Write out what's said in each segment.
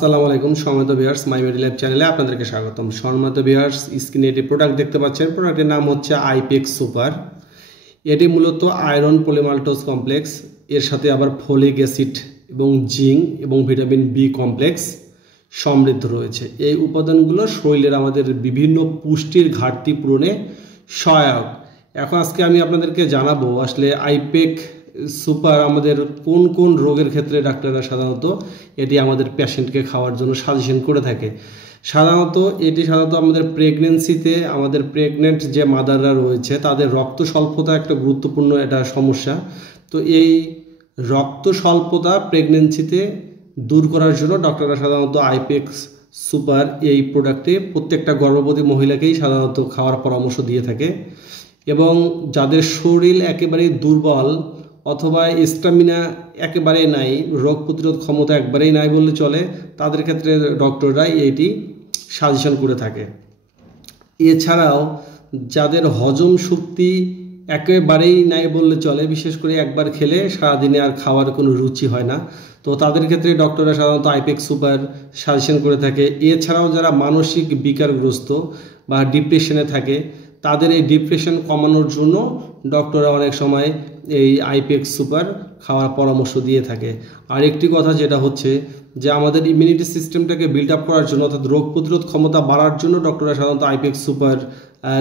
আসসালামু আলাইকুম সম্মানিত ভিউয়ার্স, মাই মেডি ল্যাব চ্যানেলে আপনাদেরকে স্বাগতম। সম্মানিত ভিউয়ার্স, স্ক্রিনে একটি প্রোডাক্ট দেখতে পাচ্ছেন। প্রোডাক্টের নাম হচ্ছে আইপেক্স সুপার। এটি মূলত আয়রন পলিমাল্টোজ কমপ্লেক্স, এর সাথে আবার ফলিক অ্যাসিড এবং জিঙ্ক এবং ভিটামিন বি কমপ্লেক্স সমৃদ্ধ রয়েছে। এই উপাদানগুলো শরীরের আমাদের বিভিন্ন পুষ্টির ঘাটতি পূরণে সহায়ক। এখন আজকে আমি আপনাদেরকে জানাবো আসলে আইপেক সুপার আমাদের কোন কোন রোগের ক্ষেত্রে ডাক্তাররা সাধারণত এটি আমাদের পেশেন্টকে খাওয়ার জন্য সাজেশন করে থাকে। সাধারণত আমাদের প্রেগনেন্সিতে আমাদের প্রেগনেন্ট যে মাদাররা রয়েছে তাদের রক্ত স্বল্পতা একটা গুরুত্বপূর্ণ এটা সমস্যা। তো এই রক্ত স্বল্পতা প্রেগনেন্সিতে দূর করার জন্য ডক্টররা সাধারণত আইপেক্স সুপার এই প্রোডাক্টে প্রত্যেকটা গর্ভবতী মহিলাকেই সাধারণত খাওয়ার পরামর্শ দিয়ে থাকে। এবং যাদের শরীর একেবারেই দুর্বল অথবা স্ট্যামিনা একেবারেই নাই, রোগ প্রতিরোধ ক্ষমতা একবারেই নাই বললে চলে, তাদের ক্ষেত্রে ডক্টররা এইটি সাজেশন করে থাকে। এছাড়াও যাদের হজম শক্তি একেবারেই নাই বললে চলে, বিশেষ করে একবার খেলে সারাদিনে আর খাওয়ার কোনো রুচি হয় না, তো তাদের ক্ষেত্রে ডক্টররা সাধারণত আইপেক্স সুপার সাজেশন করে থাকে। এছাড়াও যারা মানসিক বিকারগ্রস্ত বা ডিপ্রেশনে থাকে, তাদের এই ডিপ্রেশন কমানোর জন্য ডক্টররা অনেক সময় এই আইপেক্স সুপার খাওয়ার পরামর্শ দিয়ে থাকে। আর একটি কথা যেটা হচ্ছে যে আমাদের ইমিউনিটি সিস্টেমটাকে বিল্ড আপ করার জন্য অর্থাৎ রোগ প্রতিরোধ ক্ষমতা বাড়ার জন্য ডক্টররা সাধারণত আইপেক্স সুপার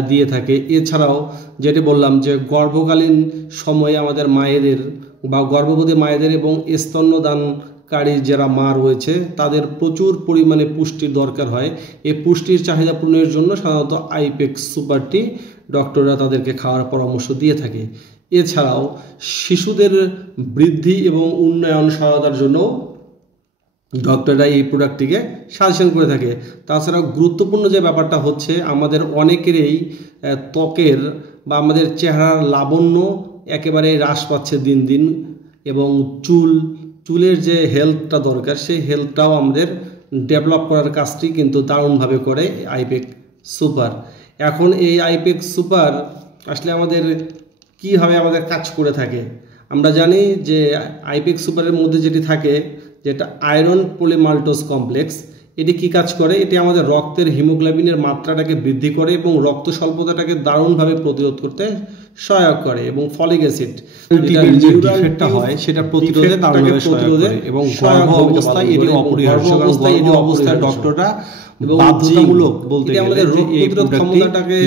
দিয়ে থাকে। এছাড়াও যেটি বললাম যে গর্ভকালীন সময়ে আমাদের মায়েদের বা গর্ভবতী মায়েদের এবং স্তন্যদানকারী যারা মা রয়েছে তাদের প্রচুর পরিমাণে পুষ্টির দরকার হয়। এই পুষ্টির চাহিদা পূরণের জন্য সাধারণত আইপেক্স সুপারটি ডক্টররা তাদেরকে খাওয়ার পরামর্শ দিয়ে থাকে। এছাড়াও শিশুদের বৃদ্ধি এবং উন্নয়ন সহায়তার জন্য ডক্টররা এই প্রোডাক্টটিকে সাজেশন করে থাকে। তাছাড়াও গুরুত্বপূর্ণ যে ব্যাপারটা হচ্ছে আমাদের অনেকেরই ত্বকের বা আমাদের চেহারার লাবণ্য একেবারে হ্রাস পাচ্ছে দিন দিন, এবং চুলের যে হেলথটা দরকার সেই হেলথটাও আমাদের ডেভেলপ করার কাজটি কিন্তু দারুণভাবে করে আইপেক সুপার। এখন এই আইপেক সুপার আসলে আমাদের কীভাবে আমাদের কাজ করে থাকে আমরা জানি যে আইপেক্স সুপারের মধ্যে যেটি থাকে যেটা আয়রন পলিমাল্টোজ কমপ্লেক্স। এটি কি কাজ করে? এটি আমাদের রক্তের হিমোগ্লোবিনের মাত্রাটাকে বৃদ্ধি করে এবং রক্ত স্বল্পতাটাকে দারুণভাবে প্রতিরোধ করতে সহায়ক করে, এবং ফলিক অ্যাসিড যেটা হয় সেটা প্রতিরোধে দারুণভাবে সহায়ক করে এবং গর্ভ অবস্থায় এটি অপরিহার্য। গর্ভ অবস্থায় ডক্টররা বাধ্যতামূলক বলতে গেলে রোগ প্রতিরোধ ক্ষমতাটাকে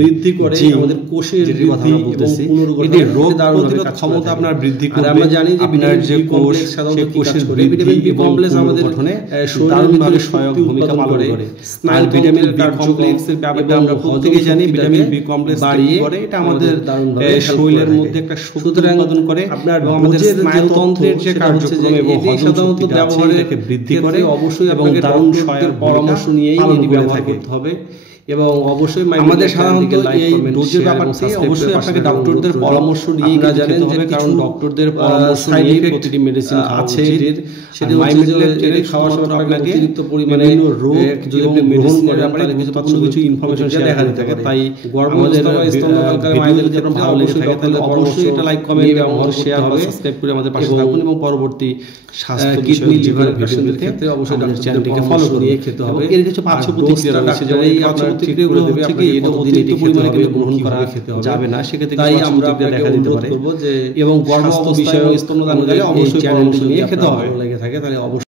বৃদ্ধি করে, আমাদের কোষের বৃদ্ধি এবং পুনর্গঠন, এটি রোগ প্রতিরোধ ক্ষমতা আপনার বৃদ্ধি করে। আমরা জানি যে আপনার যে কোষ সেই কোষের ভিটামিন বি কমপ্লেক্স আমাদের গঠনে দারুণভাবে সহায়ক ভূমিকা পালন করে। স্নায়ু ভিটামিন বি কমপ্লেক্সের ব্যাপারে আমরা প্রত্যেকেই জানি ভিটামিন বি কমপ্লেক্স বাড়িয়ে করে এটা আমাদের শরীরের মধ্যে একটা শক্তি উৎপাদন করে আপনার আমাদের স্নায়ুতন্ত্রের যে কার্যক্রম এবং হজম ব্যবহারকে বৃদ্ধি করে। অবশ্যই এবং দারুণ সহায়ক পরামর্শ নিয়েই এটি ব্যবহার করতে হবে। এবং অবশ্যই আমাদের সাধারণত এই ডোজের ব্যাপারটি অবশ্যই আপনাকে ডক্টরদের পরামর্শ নিয়েই জানেন যে কারণ ডক্টরদের পরামর্শ নিয়ে প্রতিটি মেডিসিন আছে সেটা খাওয়ার সময় আপনাকে অতিরিক্ত পরিমাণে রোগ যদি আপনি গ্রহণ করেন আপনার কিছু ইনফরমেশন শেয়ার করে থাকে। তাই গর্ভবতী স্তন্যদানকারী মায়েদের যদি ভালো লেগে থাকে তাহলে অবশ্যই এটা লাইক কমেন্ট এবং শেয়ার বা সাবস্ক্রাইব করে আমাদের পাশে থাকুন, এবং পরবর্তী স্বাস্থ্য কিডনি লিভার ভিডিওর ক্ষেত্রে অবশ্যই আমাদের চ্যানেলটিকে ফলো করে খেতে হবে। এর কিছু পার্শ্ব প্রতিক্রিয়া রয়েছে, যেমন এই প্রতিক্রিয়াগুলো হচ্ছে কি এটা অতিরিক্ত পরিমাণে কিন্তু গ্রহণ করা যাবে না, সেক্ষেত্রে তাই আমরা দেখা দিতে পারে। এবং গর্ভ অবস্থায় স্তন্যদানকারী অবশ্যই পরামর্শ নিয়ে খেতে হবে লেগে থাকে তাহলে অবশ্যই